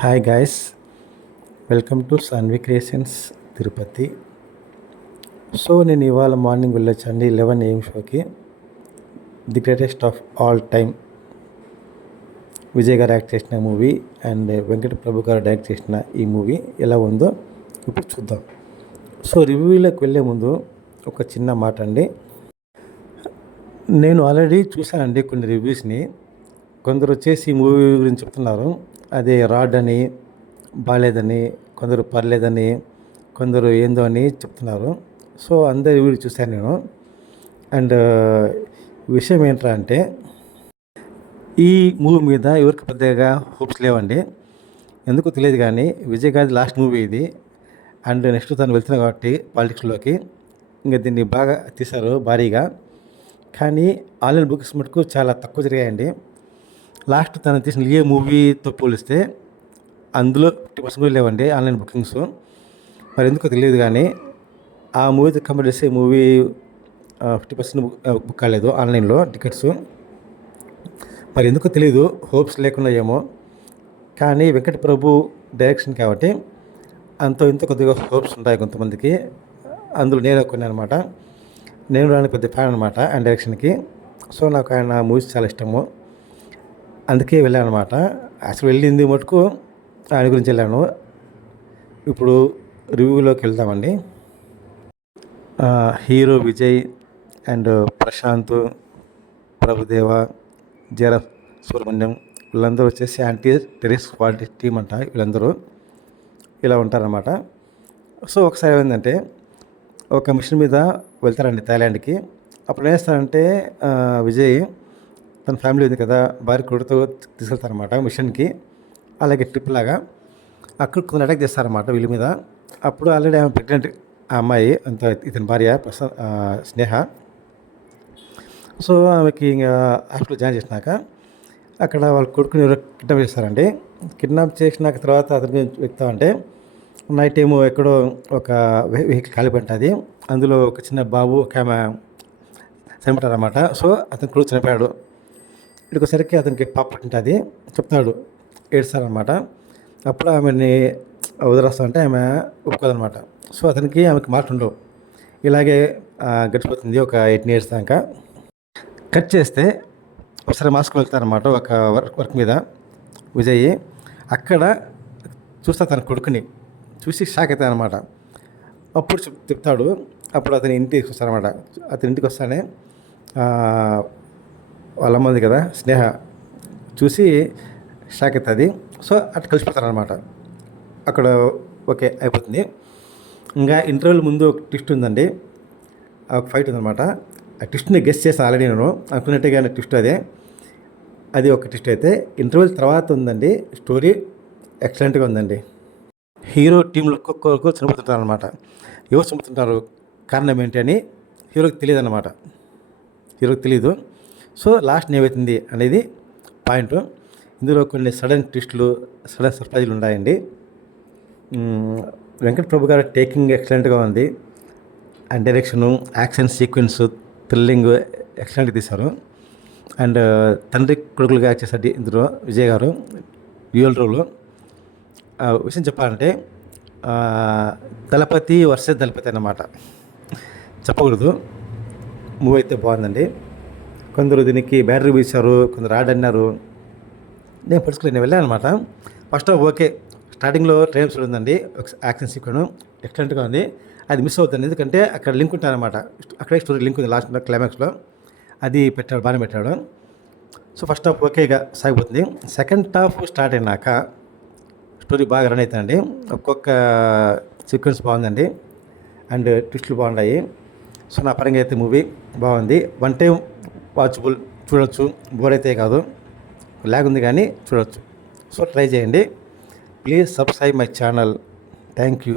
Hi guys, welcome to Sanvi creations Tirupati. So నేను ఇవాళ morning వెళ్ళొచ్చండి 11 AM షోకి. The greatest of all time Vijay garu act చేసిన మూవీ అండ్ వెంకట ప్రభు గారు డైరెక్ట్ చేసిన ఈ మూవీ ఎలా ఉందో ఇప్పుడు చూద్దాం. సో రివ్యూలోకి వెళ్ళే ముందు ఒక చిన్న మాట అండి. నేను ఆల్రెడీ చూశానండి కొన్ని రివ్యూస్ని. కొందరు వచ్చేసి ఈ మూవీ గురించి చెప్తున్నారు, అది రాడ్ అని, బాగాలేదని, కొందరు పర్లేదని, కొందరు ఏందో అని చెప్తున్నారు. సో అందరి రివ్యూ చూశాను నేను. అండ్ విషయం ఏంట్రా అంటే, ఈ మూవీ మీద ఎవరికి పెద్దగా హోప్స్ లేవండి. ఎందుకో తెలియదు కానీ విజయ్ గారి లాస్ట్ మూవీ ఇది. అండ్ నెక్స్ట్ తను వెళ్తున్నాడు కాబట్టి పాలిటిక్స్లోకి, ఇంకా దీన్ని బాగా తీశారు భారీగా. కానీ ఆన్లైన్ బుకింగ్స్ మటుకు చాలా తక్కువ జరిగాయండి. లాస్ట్ తను తీసిన ఏ మూవీతో పోలిస్తే అందులో 50% కూడా లేవండి ఆన్లైన్ బుకింగ్స్. మరి ఎందుకో తెలియదు కానీ ఆ మూవీతో కంపేర్ చేస్తే మూవీ 50% బుక్ కాలేదు ఆన్లైన్లో టికెట్స్. మరి ఎందుకో తెలియదు, హోప్స్ లేకుండా ఏమో. కానీ వెంకట ప్రభు డైరెక్షన్ కాబట్టి అంతో ఇంత కొద్దిగా హోప్స్ ఉంటాయి కొంతమందికి. అందులో నేను కొన్ని అనమాట. నేను రానికి పెద్ద ఫ్యాన్ అనమాట ఆయన డైరెక్షన్కి. సో నాకు ఆయన మూవీస్ చాలా ఇష్టము, అందుకే వెళ్ళాను అనమాట. అసలు వెళ్ళింది మటుకు ఆయన గురించి వెళ్ళాను. ఇప్పుడు రివ్యూలోకి వెళ్దామండి. హీరో విజయ్ అండ్ ప్రశాంత్, ప్రభుదేవ, జర సుబ్రహ్మణ్యం వీళ్ళందరూ వచ్చేసి యాంటీ టెర్రరిస్ట్ స్క్వాడ్ టీం అంట. వీళ్ళందరూ ఇలా ఉంటారన్నమాట. సో ఒకసారి ఏమైందంటే, ఒక మిషన్ మీద వెళ్తారండి థాయిలాండ్కి. అప్పుడు ఏం చేస్తారంటే విజయ్ తన ఫ్యామిలీ ఉంది కదా, భార్య కొడుతో తీసుకెళ్తారనమాట మిషన్కి. అలాగే ట్రిప్ లాగా అక్కడ కొంచెం అటాక్ చేస్తారన్నమాట వీళ్ళ మీద. అప్పుడు ఆల్రెడీ ఆమె ప్రెగ్నెంట్, ఆ అమ్మాయి అంత ఇతని భార్య స్నేహ. సో ఆమెకి ఇంకా హాస్పిటల్ జాయిన్ చేసినాక అక్కడ వాళ్ళ కొడుకుని ఎవరో కిడ్నాప్ చేస్తారండి. కిడ్నాప్ చేసినాక తర్వాత అతనికి వ్యక్తం నైట్ ఏమో ఎక్కడో ఒక వెహికల్ కాలిపోయింటుంది. అందులో ఒక చిన్న బాబు, ఒక ఆమె చనిపోతారన్నమాట. సో అతని కొడుకు చనిపోయాడు. ఇక్కడికొసరికి అతనికి పాప ఉంటుంది, చెప్తాడు, ఏడుస్తారనమాట. అప్పుడు ఆమెని వదిలేస్తా అంటే ఆమె ఒప్పుకోదనమాట. సో అతనికి ఆమెకి మాట ఉండవు. ఇలాగే గడిచిపోతుంది ఒక 18 years దాకా. కట్ చేస్తే ఒకసారి మాస్క్ వెళ్తారనమాట ఒక వర్క్ మీద విజయ్. అక్కడ చూస్తా తన కొడుకుని చూసి షాక్ అవుతాయి అనమాట. అప్పుడు చెప్తాడు. అప్పుడు అతని ఇంటికి వస్తారనమాట. అతని ఇంటికి వస్తానే వాళ్ళ అమ్మ ఉంది కదా స్నేహ, చూసి షాక్ అవుతుంది. సో అట్లా కలిసిపోతారనమాట. అక్కడ ఓకే అయిపోతుంది. ఇంకా ఇంటర్వ్యూల ముందు ఒక ట్విస్ట్ ఉందండి, ఒక ఫైట్ ఉందన్నమాట. ఆ ట్విస్ట్ని గెస్ట్ చేస్తాను ఆల్రెడీ నేను అనుకున్నట్టుగా ట్విస్ట్ అది ఒక ట్విస్ట్. అయితే ఇంటర్వ్యూల తర్వాత ఉందండి స్టోరీ ఎక్సలెంట్గా ఉందండి. హీరో టీంలో ఒక్కొక్కరు చనిపోతుంటారు అనమాట. ఎవరు చనిపోతుంటారు, కారణం ఏంటి అని హీరోకి తెలియదు అనమాట. హీరోకి తెలీదు. సో లాస్ట్ ఏమవుతుంది అనేది పాయింట్. ఇందులో కొన్ని సడన్ ట్విస్టులు, సడన్ సర్ప్రైజులు ఉన్నాయండి. వెంకట ప్రభు గారు టేకింగ్ ఎక్సలెంట్గా ఉంది. And direction, action sequence, thrilling ఎక్సలెంట్గా తీశారు. అండ్ తండ్రి కొడుకులుగా యాక్ట్ చేశారు ఇందులో విజయ్ గారు డ్యూయల్ రోల్. విషయం చెప్పాలంటే దళపతి వర్సెస్ దళపతి అన్నమాట. చెప్పకూడదు. మూవీ అయితే బాగుందండి. కొందరు దీనికి బ్యాటరీ ఇచ్చారు, కొందరు రాడ్ అన్నారు. నేను పర్టికులర్ నేను వెళ్ళాను అనమాట. ఫస్ట్ ఓకే, స్టార్టింగ్లో ట్రైన్స్ ఉందండి, యాక్షన్ సీక్వెన్స్ ఎక్సలెంట్గా ఉంది. అది మిస్ అవుతుంది, ఎందుకంటే అక్కడ లింక్ ఉంటారనమాట. అక్కడే స్టోరీ లింక్ ఉంది లాస్ట్ క్లైమాక్స్లో, అది పెట్టాడు, బాగానే పెట్టాడు. సో ఫస్ట్ హాఫ్ ఓకేగా సాగిపోతుంది. సెకండ్ హాఫ్ స్టార్ట్ అయినాక స్టోరీ బాగా రన్ అవుతుందండి. ఒక్కొక్క సీక్వెన్స్ బాగుందండి అండ్ ట్విస్టులు బాగున్నాయి. సో నా పరంగా అయితే మూవీ బాగుంది. వన్ టైం వాచబుల్, చూడొచ్చు, బోర్ అయితే కాదు. లాగ్ ఉంది కానీ చూడొచ్చు. సో ట్రై చేయండి. Please subscribe my channel. Thank you.